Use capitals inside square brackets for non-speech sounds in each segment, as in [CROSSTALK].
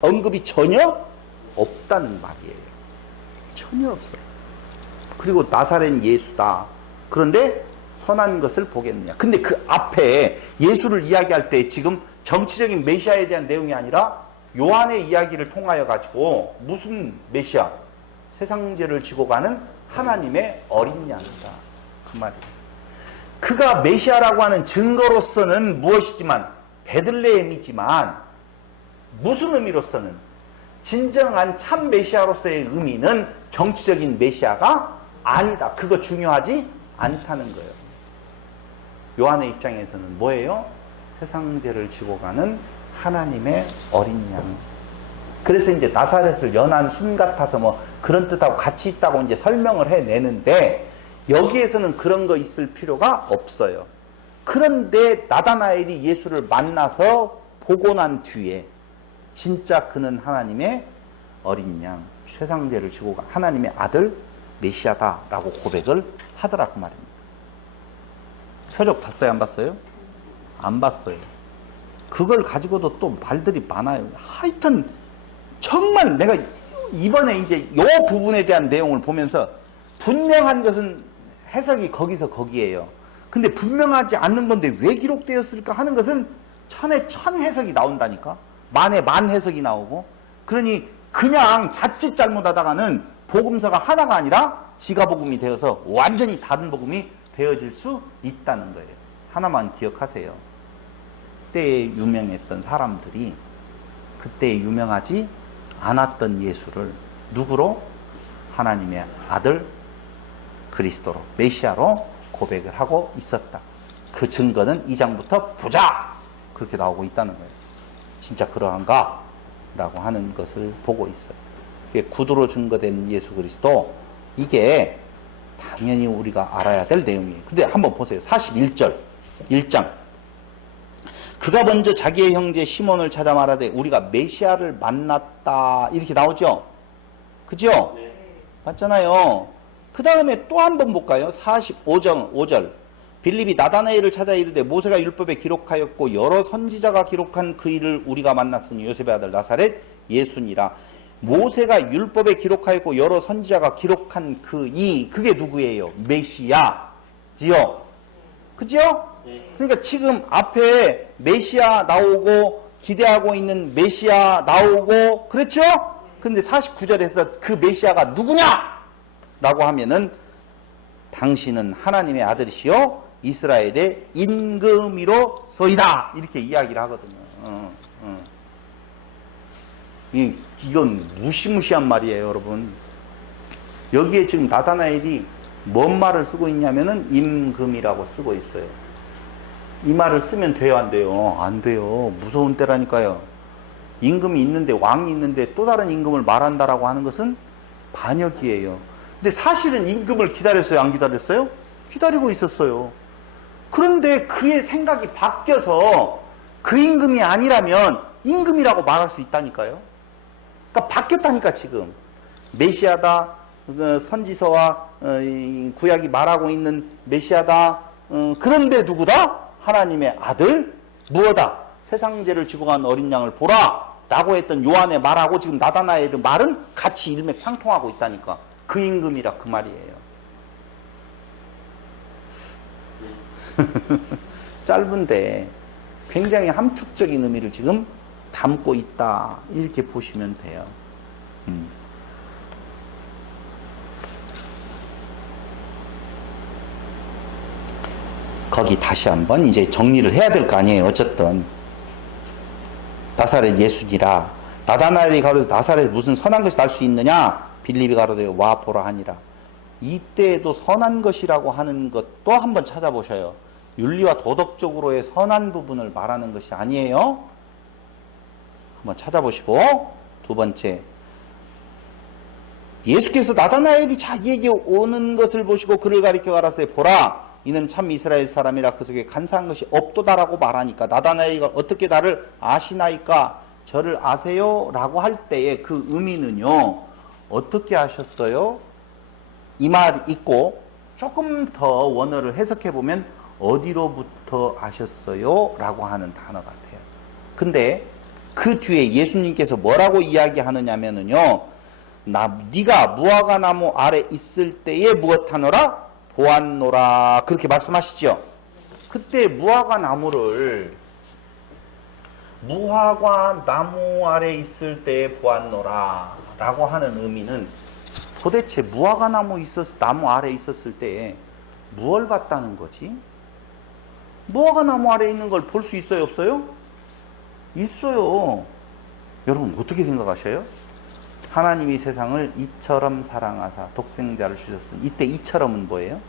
언급이 전혀 없다는 말이에요. 전혀 없어요. 그리고 나사렛 예수다. 그런데 선한 것을 보겠느냐. 근데 그 앞에 예수를 이야기할 때 지금 정치적인 메시아에 대한 내용이 아니라 요한의 이야기를 통하여 가지고 무슨 메시아? 세상 죄를 지고 가는 하나님의 어린 양이다. 그 말이에요. 그가 메시아라고 하는 증거로서는 무엇이지만 베들레헴이지만 무슨 의미로서는 진정한 참 메시아로서의 의미는 정치적인 메시아가 아니다. 그거 중요하지 않다는 거예요. 요한의 입장에서는 뭐예요? 세상 죄를 지고 가는 하나님의 어린 양. 그래서 이제 나사렛을 연한 순 같아서 뭐 그런 뜻하고 같이 있다고 이제 설명을 해내는데 여기에서는 그런 거 있을 필요가 없어요. 그런데 나다나엘이 예수를 만나서 보고 난 뒤에 진짜 그는 하나님의 어린 양, 최상제를 지고 가 하나님의 아들 메시아다라고 고백을 하더라고 말입니다. 표적 봤어요? 안 봤어요? 안 봤어요. 그걸 가지고도 또 말들이 많아요. 하여튼 정말 내가 이번에 이제 이 부분에 대한 내용을 보면서 분명한 것은 해석이 거기서 거기에요. 근데 분명하지 않는 건데 왜 기록되었을까 하는 것은 천에 천 해석이 나온다니까. 만에 만 해석이 나오고. 그러니 그냥 자칫 잘못하다가는 복음서가 하나가 아니라 지가복음이 되어서 완전히 다른 복음이 되어질 수 있다는 거예요. 하나만 기억하세요. 그때 유명했던 사람들이 그때 유명하지 않았던 예수를 누구로? 하나님의 아들 그리스도로 메시아로 고백을 하고 있었다. 그 증거는 2장부터 보자 그렇게 나오고 있다는 거예요. 진짜 그러한가? 라고 하는 것을 보고 있어요. 구두로 증거된 예수 그리스도 이게 당연히 우리가 알아야 될 내용이에요. 근데 한번 보세요. 41절 1장 그가 먼저 자기의 형제 시몬을 찾아 말하되 우리가 메시아를 만났다 이렇게 나오죠. 그죠? 네. 맞잖아요. 그 다음에 또 한 번 볼까요? 45장 5절 빌립이 나다나엘을 찾아 이르되 모세가 율법에 기록하였고 여러 선지자가 기록한 그 일을 우리가 만났으니 요셉의 아들 나사렛 예수니라 모세가 율법에 기록하였고 여러 선지자가 기록한 그 이 그게 누구예요? 메시아지요. 그죠? 네. 그러니까 지금 앞에 메시아 나오고 기대하고 있는 메시아 나오고 그렇죠? 근데 49절에서 그 메시아가 누구냐? 라고 하면은 당신은 하나님의 아들이시요 이스라엘의 임금이로 소이다 이렇게 이야기를 하거든요. 어, 어. 이, 이건 무시무시한 말이에요, 여러분. 여기에 지금 나다나엘이 뭔 말을 쓰고 있냐면은 임금이라고 쓰고 있어요. 이 말을 쓰면 돼요, 안 돼요? 안 돼요. 무서운 때라니까요. 임금이 있는데 왕이 있는데 또 다른 임금을 말한다라고 하는 것은 반역이에요. 근데 사실은 임금을 기다렸어요, 안 기다렸어요? 기다리고 있었어요. 그런데 그의 생각이 바뀌어서 그 임금이 아니라면 임금이라고 말할 수 있다니까요. 그러니까 바뀌었다니까 지금 메시아다 그 선지서와 어, 이 구약이 말하고 있는 메시아다. 어, 그런데 누구다? 하나님의 아들 무엇다? 세상 죄를 지고 간 어린 양을 보라. 라고 했던 요한의 말하고 지금 나다나엘의 말은 같이 일맥상통하고 있다니까. 그 임금이라 그 말이에요. [LAUGHS] 짧은데 굉장히 함축적인 의미를 지금 담고 있다. 이렇게 보시면 돼요. 음. 거기 다시 한번 이제 정리를 해야 될 거 아니에요. 어쨌든 나사렛 예수니라 나다나엘이 가로되 나사렛 무슨 선한 것이 날 수 있느냐 빌립이 가로되 와 보라 하니라 이때에도 선한 것이라고 하는 것도 한번 찾아보셔요. 윤리와 도덕적으로의 선한 부분을 말하는 것이 아니에요. 한번 찾아보시고 두 번째 예수께서 나다나엘이 자기에게 오는 것을 보시고 그를 가리켜 가라사대 보라 이는 참 이스라엘 사람이라 그 속에 간사한 것이 없도다라고 말하니까 나다나엘이가 어떻게 나를 아시나이까 저를 아세요? 라고 할 때의 그 의미는요 어떻게 하셨어요? 이 말이 있고 조금 더 원어를 해석해 보면 어디로부터 아셨어요? 라고 하는 단어 같아요. 근데 그 뒤에 예수님께서 뭐라고 이야기하느냐면은요. 나 네가 무화과 나무 아래 있을 때에 무엇하노라 보았노라 그렇게 말씀하시죠. 그때 무화과 나무를 무화과 나무 아래 있을 때에 보았노라 라고 하는 의미는 도대체 무화과 나무 있었 나무 아래 있었을 때에 무엇을 봤다는 거지? 무화과 나무 아래 있는 걸 볼 수 있어요, 없어요? 있어요. 여러분 어떻게 생각하셔요? 하나님이 세상을 이처럼 사랑하사 독생자를 주셨으니 이때 이처럼은 뭐예요?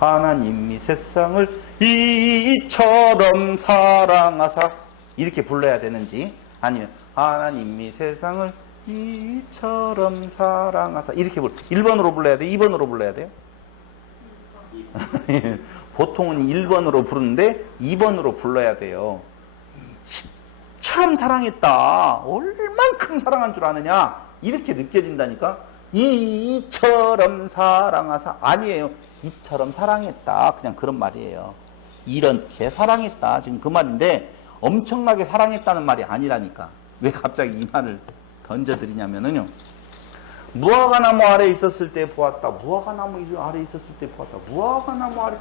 하나님이 세상을 이처럼 사랑하사 이렇게 불러야 되는지 아니면 하나님이 세상을 이처럼 사랑하사 이렇게 불 1번으로 불러야 돼? 2번으로 불러야 돼요? 보통은 1번으로 부르는데 2번으로 불러야 돼요. [LAUGHS] 이처럼 사랑했다. 얼만큼 사랑한 줄 아느냐? 이렇게 느껴진다니까? 이처럼 사랑하사 아니에요. 이처럼 사랑했다. 그냥 그런 말이에요. 이렇게 사랑했다. 지금 그 말인데 엄청나게 사랑했다는 말이 아니라니까. 왜 갑자기 이 말을 던져드리냐면은요. 무화과 나무 아래 있었을 때 보았다. 무화과 나무 아래 있었을 때 보았다. 무화과 나무 아래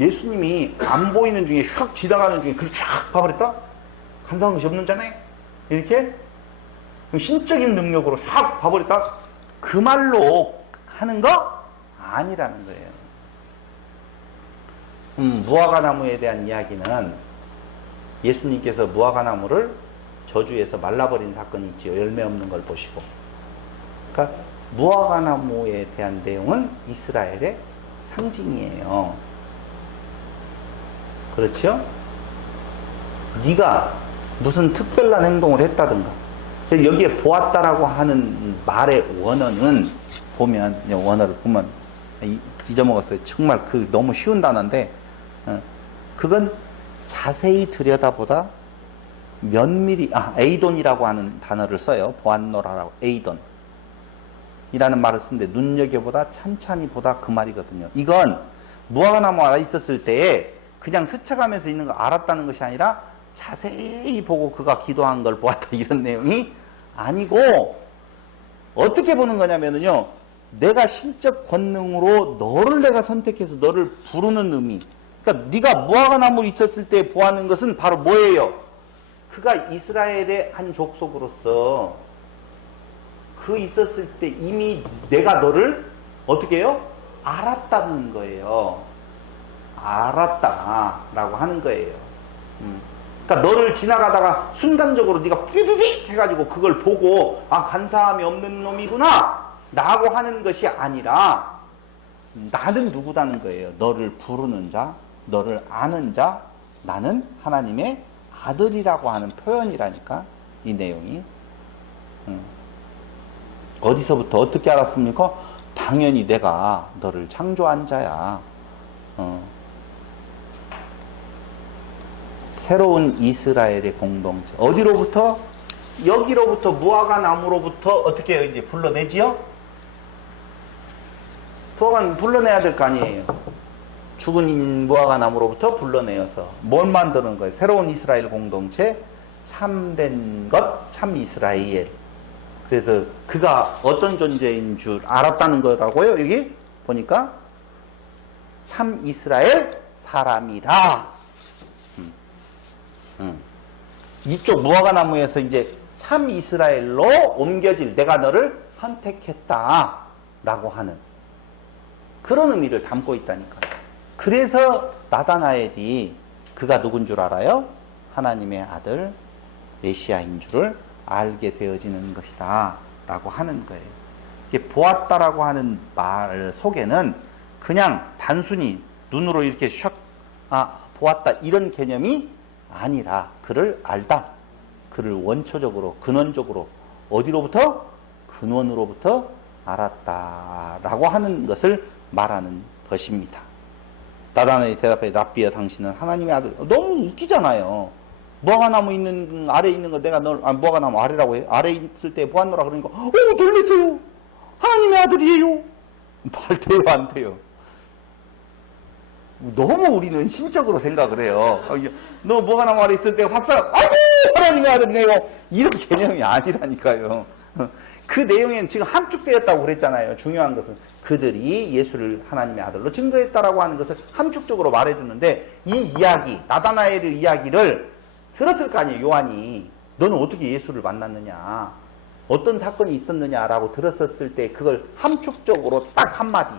예수님이 안 보이는 중에 휙 지나가는 중에 그걸 쫙 봐버렸다? 감상한 것이 없는 자네? 이렇게? 신적인 능력으로 싹 봐버렸다? 그 말로 하는 거? 아니라는 거예요. 음, 무화과 나무에 대한 이야기는 예수님께서 무화과 나무를 저주에서 말라버린 사건이 있지요. 열매 없는 걸 보시고. 그러니까 무화과 나무에 대한 내용은 이스라엘의 상징이에요. 그렇죠? 네가 무슨 특별한 행동을 했다든가 여기에 보았다라고 하는 말의 원어는 보면 원어를 보면 잊어먹었어요. 정말 그 너무 쉬운 단어인데 어, 그건 자세히 들여다보다 면밀히 아 에이돈이라고 하는 단어를 써요. 보안노라라고 에이돈 이라는 말을 쓰는데 눈여겨보다 찬찬히 보다 그 말이거든요. 이건 무화과나무 아래 있었을 때에 그냥 스쳐가면서 있는 거 알았다는 것이 아니라 자세히 보고 그가 기도한 걸 보았다 이런 내용이 아니고 어떻게 보는 거냐면요 내가 신적 권능으로 너를 내가 선택해서 너를 부르는 의미 그러니까 네가 무화과 나무 있었을 때 보았는 것은 바로 뭐예요? 그가 이스라엘의 한 족속으로서 그 있었을 때 이미 내가 너를 어떻게 해요? 알았다는 거예요. 알았다라고 하는 거예요. 음. 그러니까 너를 지나가다가 순간적으로 네가 삐비빅 해가지고 그걸 보고 아 간사함이 없는 놈이구나 라고 하는 것이 아니라 나는 누구다는 거예요. 너를 부르는 자, 너를 아는 자, 나는 하나님의 아들이라고 하는 표현이라니까 이 내용이 음. 어디서부터 어떻게 알았습니까? 당연히 내가 너를 창조한 자야. 어. 새로운 이스라엘의 공동체. 어디로부터? 여기로부터 무화과 나무로부터 어떻게 이제 불러내지요? 불러내야 될 거 아니에요. 죽은 무화과 나무로부터 불러내어서 뭘 만드는 거예요? 새로운 이스라엘 공동체, 참된 것, 참 이스라엘. 그래서 그가 어떤 존재인 줄 알았다는 거라고요. 여기 보니까 참 이스라엘 사람이라. 음. 음. 이쪽 무화과 나무에서 이제 참 이스라엘로 옮겨질 내가 너를 선택했다라고 하는 그런 의미를 담고 있다니까. 그래서 나다나엘이 그가 누군 줄 알아요? 하나님의 아들 메시아인 줄을 알게 되어지는 것이다 라고 하는 거예요. 이게 보았다라고 하는 말 속에는 그냥 단순히 눈으로 이렇게 샥, 아, 보았다 이런 개념이 아니라 그를 알다. 그를 원초적으로, 근원적으로 어디로부터? 근원으로부터 알았다라고 하는 것을 말하는 것입니다. 나단의 대답에 랍비야 당신은 하나님의 아들. 너무 웃기잖아요. 무화과 나무 있는 아래 있는 거 내가 널 아, 무화과 나무 아래라고 해 아래 있을 때 보았노라 그러니까 오 놀랬어요. 하나님의 아들이에요. 말 돼요 안 돼요? 너무 우리는 신적으로 생각을 해요. 어, 이게 너 뭐가 나무 아래 있을 때 봤어? 아이고 하나님의 아들이네요. 이런 개념이 아니라니까요. 어, 그 내용에는 지금 함축되었다고 그랬잖아요. 중요한 것은 그들이 예수를 하나님의 아들로 증거했다라고 하는 것을 함축적으로 말해주는데 이 이야기 나다나엘의 이야기를 들었을 거 아니에요. 요한이 너는 어떻게 예수를 만났느냐? 어떤 사건이 있었느냐라고 들었었을 때 그걸 함축적으로 딱 한마디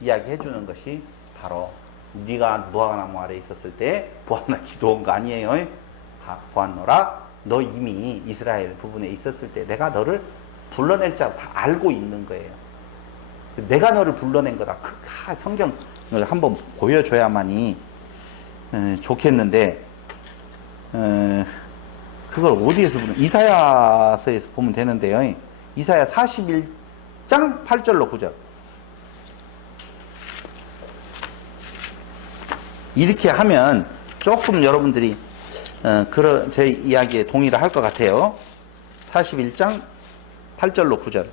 이야기해 주는 것이 바로 네가 무화과나무 아래 있었을 때 보았나 기도한 거 아니에요? 아, 보았노라 너 이미 이스라엘 부분에 있었을 때 내가 너를 불러낼 줄 다 알고 있는 거예요. 내가 너를 불러낸 거다. 그 하, 성경을 한번 보여줘야만이 에, 좋겠는데 에, 그걸 어디에서 보면 이사야서에서 보면 되는데요. 이사야 41장 8절로 9절. 이렇게 하면 조금 여러분들이 어, 그런 제 이야기에 동의를 할 것 같아요. 41장 8절로 9절.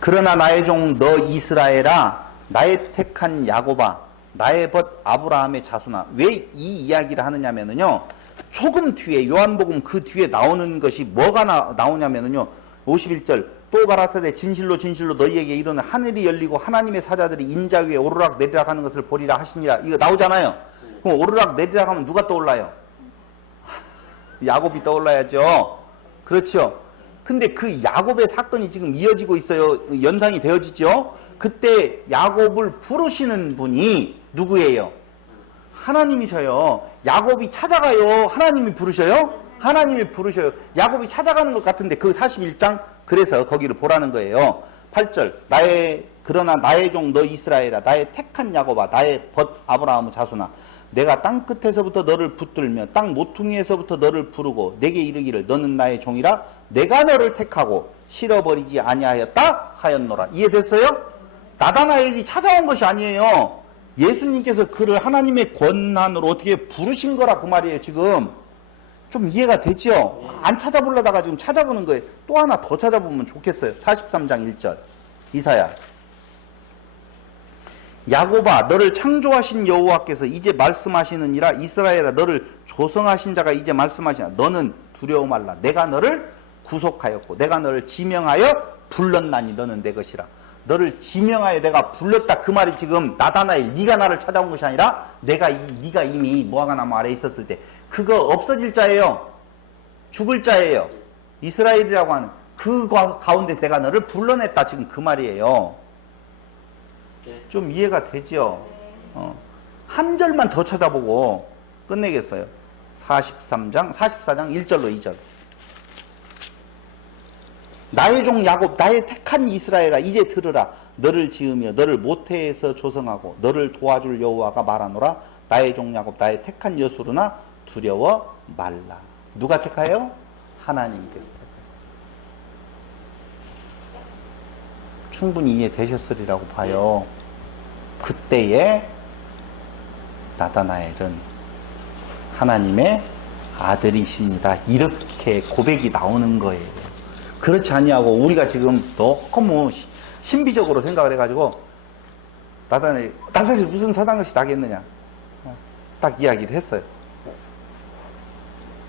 그러나 나의 종 너 이스라엘아 나의 택한 야곱아 나의 벗 아브라함의 자손아 왜 이 이야기를 하느냐면은요 조금 뒤에 요한복음 그 뒤에 나오는 것이 뭐가 나, 나오냐면은요 51절 또 가라사대 진실로 진실로 너희에게 이르는 하늘이 열리고 하나님의 사자들이 인자 위에 오르락 내리락 하는 것을 보리라 하시니라 이거 나오잖아요 그럼 오르락 내리락 하면 누가 떠올라요? [LAUGHS] 야곱이 떠올라야죠 그렇죠 근데 그 야곱의 사건이 지금 이어지고 있어요. 연상이 되어지죠. 그때 야곱을 부르시는 분이 누구예요? 하나님이셔요. 야곱이 찾아가요. 하나님이 부르셔요? 하나님이 부르셔요. 야곱이 찾아가는 것 같은데 그 41장 그래서 거기를 보라는 거예요. 8절 나의 그러나 나의 종 너 이스라엘아 나의 택한 야곱아 나의 벗 아브라함의 자손아 내가 땅 끝에서부터 너를 붙들며 땅 모퉁이에서부터 너를 부르고 내게 이르기를 너는 나의 종이라 내가 너를 택하고 실어버리지 아니하였다 하였노라. 이해됐어요? 나다나엘이 찾아온 것이 아니에요. 예수님께서 그를 하나님의 권한으로 어떻게 부르신 거라 그 말이에요 지금. 좀 이해가 되죠? 안 찾아보려다가 지금 찾아보는 거예요. 또 하나 더 찾아보면 좋겠어요. 43장 1절. 이사야 야곱아 너를 창조하신 여호와께서 이제 말씀하시느니라. 이스라엘아 너를 조성하신 자가 이제 말씀하시나. 너는 두려워 말라. 내가 너를 구속하였고 내가 너를 지명하여 불렀나니 너는 내 것이라. 너를 지명하여 내가 불렀다. 그 말이 지금 나다나엘 네가 나를 찾아온 것이 아니라 내가 이, 네가 이미 무화과나무 아래 있었을 때. 그거 없어질 자예요. 죽을 자예요. 이스라엘이라고 하는 그 가- 가운데 내가 너를 불러냈다. 지금 그 말이에요 좀 이해가 되죠? 어. 한 절만 더 찾아보고 끝내겠어요. 43장, 44장 1절로 2절. 나의 종 야곱, 나의 택한 이스라엘아, 이제 들으라. 너를 지으며 너를 모태에서 조성하고 너를 도와줄 여호와가 말하노라. 나의 종 야곱, 나의 택한 여수르나 두려워 말라. 누가 택하여? 하나님께서 택하여. 충분히 이해되셨으리라고 봐요. 그때에 나다나엘은 하나님의 아들이십니다. 이렇게 고백이 나오는 거예요. 그렇지 아니하고 우리가 지금 너무 시- 신비적으로 생각을 해가지고 나다나엘 나사실 무슨 사단 것이 나겠느냐 어, 딱 이야기를 했어요.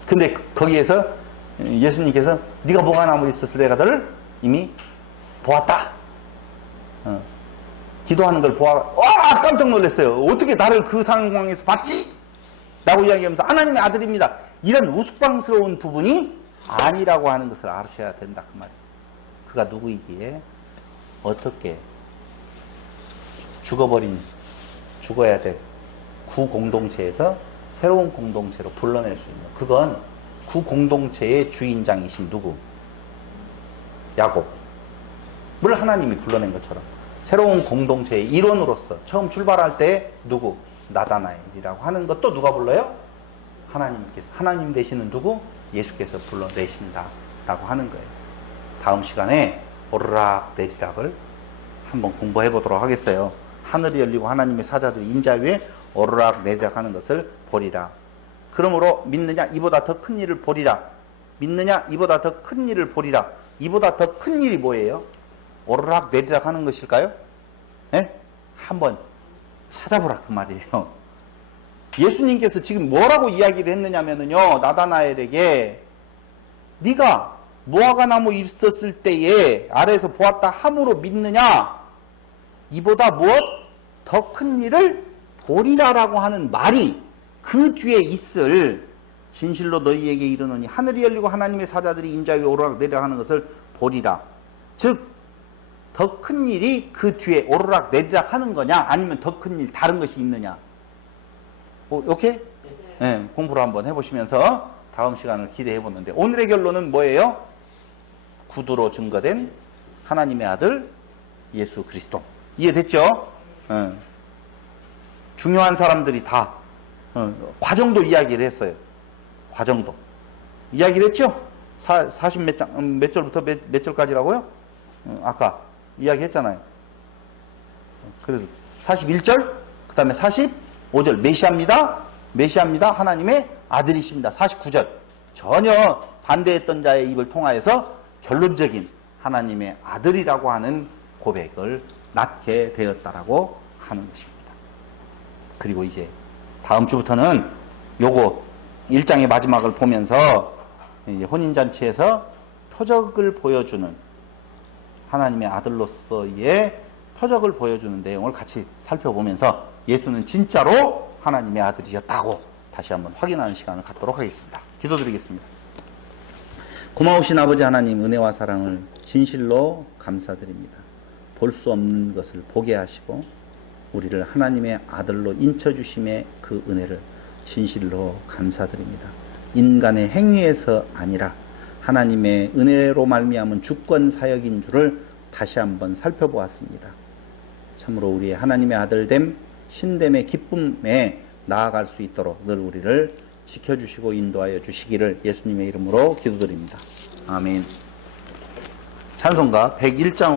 근데 그- 거기에서 예수님께서 네가 뭐가 나무 있었을 때가 너를 이미 보았다. 어. 기도하는 걸 보아, 와! 깜짝 놀랐어요. 어떻게 나를 그 상황에서 봤지? 라고 이야기하면서 하나님의 아들입니다. 이런 우스꽝스러운 부분이 아니라고 하는 것을 아셔야 된다. 그 말이에요. 그가 누구이기에 어떻게 죽어버린, 죽어야 될 구공동체에서 새로운 공동체로 불러낼 수 있는. 그건 구공동체의 주인장이신 누구? 야곱. 물 하나님이 불러낸 것처럼 새로운 공동체의 일원으로서 처음 출발할 때 누구 나다나엘이라고 하는 것도 누가 불러요? 하나님께서 하나님 되시는 누구 예수께서 불러내신다라고 하는 거예요. 다음 시간에 오르락 내리락을 한번 공부해 보도록 하겠어요. 하늘이 열리고 하나님의 사자들이 인자 위에 오르락 내리락 하는 것을 보리라. 그러므로 믿느냐 이보다 더 큰 일을 보리라. 믿느냐 이보다 더 큰 일을 보리라. 이보다 더 큰 일이 뭐예요? 오르락 내리락 하는 것일까요? 예? 한번 찾아보라 그 말이에요. 예수님께서 지금 뭐라고 이야기를 했느냐면요. 나다나엘에게 네가 무화과 나무 있었을 때에 아래에서 보았다 함으로 믿느냐? 이보다 무엇 더 큰 일을 보리라라고 하는 말이 그 뒤에 있을 진실로 너희에게 이르노니 하늘이 열리고 하나님의 사자들이 인자 위에 오르락 내리락 하는 것을 보리라. 즉 더 큰 일이 그 뒤에 오르락 내리락 하는 거냐 아니면 더 큰 일 다른 것이 있느냐. 오, 오케이? 네, 공부를 한번 해보시면서 다음 시간을 기대해 보는데 오늘의 결론은 뭐예요? 구두로 증거된 하나님의 아들 예수 그리스도 이해됐죠? 예. 중요한 사람들이 다 어, 과정도 이야기를 했어요. 과정도 이야기를 했죠? 사, 40몇 장, 음, 몇 절부터 몇, 몇 절까지라고요? 어, 아까 이야기했잖아요. 그래도 41절, 그 다음에 45절, 메시아입니다. 메시아입니다. 하나님의 아들이십니다. 49절. 전혀 반대했던 자의 입을 통하여서 결론적인 하나님의 아들이라고 하는 고백을 낳게 되었다라고 하는 것입니다. 그리고 이제 다음 주부터는 요거 1장의 마지막을 보면서 혼인잔치에서 표적을 보여주는 하나님의 아들로서의 표적을 보여주는 내용을 같이 살펴보면서 예수는 진짜로 하나님의 아들이었다고 다시 한번 확인하는 시간을 갖도록 하겠습니다. 기도드리겠습니다. 고마우신 아버지 하나님 은혜와 사랑을 진실로 감사드립니다. 볼 수 없는 것을 보게 하시고 우리를 하나님의 아들로 인쳐 주심의 그 은혜를 진실로 감사드립니다. 인간의 행위에서 아니라 하나님의 은혜로 말미암은 주권 사역인 줄을 다시 한번 살펴보았습니다. 참으로 우리의 하나님의 아들됨 신됨의 기쁨에 나아갈 수 있도록 늘 우리를 지켜주시고 인도하여 주시기를 예수님의 이름으로 기도드립니다. 아멘. 찬송가 101장